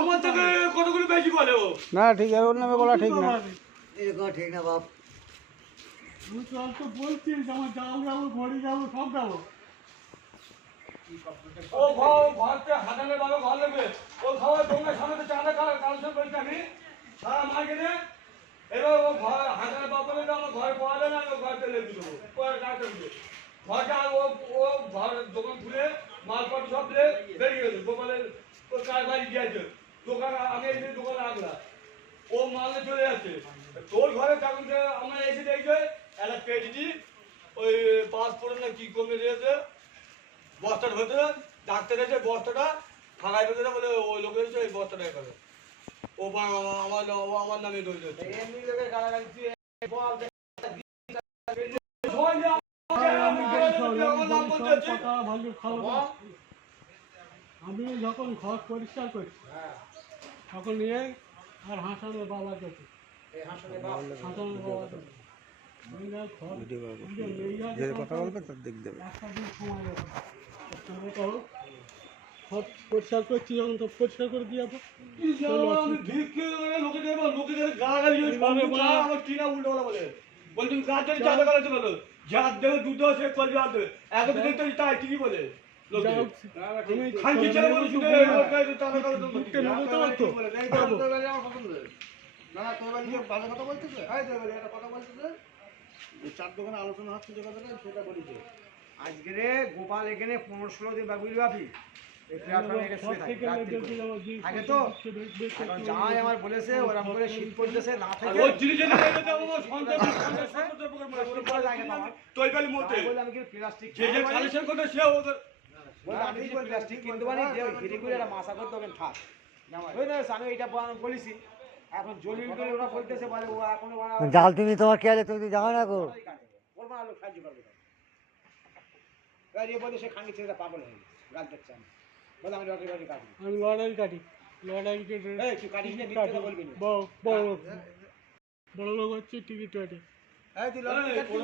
আমার থেকে কতগুলো বেশি বলে ও। না ঠিক আছে, ওর নামে বলা ঠিক না। এরকম ঠিক না বাপ। বলছি আমার যাবো ঘরে যাবো সব যাবো। ও ঘরতে হাজারে বাবা ঘর লাগবে ও খাওয়া তোমার সামনে চাঁদা কালেকশন করছি আমি সারা মার্কেটে। এবার ও ঘর হাজারে বাবা বলে আমার ঘরে পড়ালে না আমি ঘরতে লেগে দেবো পরে কাজটা দিবে ঘরটা ও ঘর দোকান খুলে মালপত্র সব দিয়ে বেরিয়ে গেছে গোপালের ও কার বাড়ি গিয়েছে দোকান আমি এসে দোকানে আগলা ও মালে চলে যাচ্ছে তোর ঘরে তখন আমরা এসে দেখবে একটা পেটি ওই পাসপোর্ট না কি কমে দিয়েছে বস্তার ভেতরে ডাক্তার এসে বস্তাটা ফাঁকায় ভেতরে বলে ওই লোক এসে ওই বস্তাটা করে ও আমার নামে দোষ দিচ্ছে এমনি লোকের গালাগালি আমি যখন ঘর পরিষ্কার করছি তখন নিয়ে আর হাসানের বাবা গেছে হাসানের বাবা যে কথা বলবে তার দিক দেবে। একটা দিন সময় যাবে ঘর পরিষ্কার করছি যখন তো পরিষ্কার করে দিয়ে যাবো। লোকেদের গালাগালি আমার কিনা উল্টো বলে বল তুমি কাজ যদি চাঁদা করাতে বলো যার দেবে দুটো সে করবে আর দেবে এক দিন তো তাই ঠিকই বলে খানকি ছেলে বলে শুনে চাঁদা করে চার দোকানে আলোচনা হচ্ছে যে কথাটা সেটা বলেছে আজকে রে গোপাল এখানে 15-16 দিন বাবুল বাপি আগে তো জামাই আমার বলেছে ওরকম করে শীত পড়তেছে না থাকে প্লাস্টিক কিনতে পারি ঘিরে ঘুরে একটা মাছা করতে হবে থাক আমি এইটা বলেছি এখন জলিল করে ওরা বলতেছে বলে ও এখনো জাল তুমি তোমার কে আলে তুমি যাও না গো ওর মা লোক সাহায্য করবে গাড়ি বলে সে খাঙ্গি ছেলেটা পাগল হয়ে গেছে গাল দেখছে আমি বলে আমি লটারি কাটি আমি লটারি কাটি লটারি কেটে এই তুই কাটিস না দিতে বলবি না বড় লোক হচ্ছে টিকিট কাটে এই তুই লটারি কাটি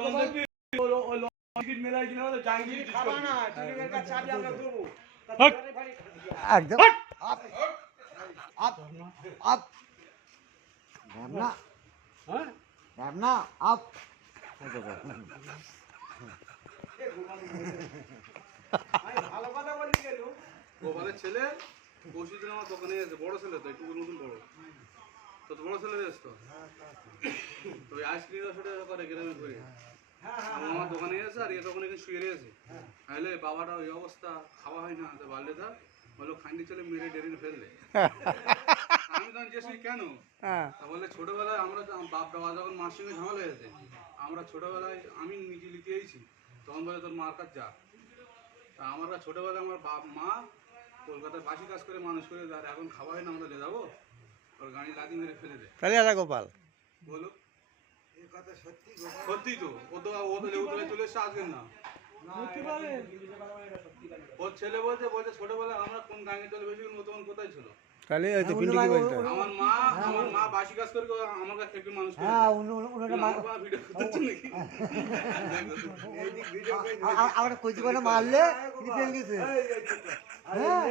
টিকিট মেলাই কিনা হলো জাঙ্গি খাবা না টিকিটের কাছে চাবি আমরা দেবো একদম আপ আপ আপ রামনা হ্যাঁ রামনা আপ ভালো কথা বললি গেল গোপালের ছেলে পরশুদিন আমার দোকানে এসে বড় ছেলে তো একটু নতুন বড় তো বড় ছেলে এসতো তো ওই আইসক্রিম সেটা করে গ্রামে ঘুরে আমার দোকানে এসে আর এ তখন এখানে শুয়ে রয়েছে তাহলে বাবাটা ওই অবস্থা খাওয়া হয় না তো বাড়লে তা বললো খান্ডি ছেলে মেরে ডেরিনে ফেললে আমি তখন যে কেন তা বললে ছোটবেলায় আমরা বাপ বাবা যখন মার সঙ্গে ঝামেলা হয়েছে আমরা ছোটবেলায় আমি নিজে লিখে এসেছি তখন বলে তোর মার কাজ যা তা আমরা ছোটবেলায় আমার বাপ মা কলকাতায় বাসি কাজ করে মানুষ করে আর এখন খাওয়া হয় না আমরা লে যাবো ওর গাড়ি লাদি মেরে ফেলে দেয় তাহলে আলা গোপাল বলো সত্যি তো ও তো চলে এসছে আজকে না ওর ছেলে বলছে ছোটবেলায় আমরা কোন গাঙে চলে বেশি তখন কোথায় ছিল তাহলে ওই তো পিন্টু কি বলতো আমার মা বাসি কাজ করে আমার কাছে থেকে মানুষ করে আমরা কই জীবনে মারলে ফেল গেছে হ্যাঁ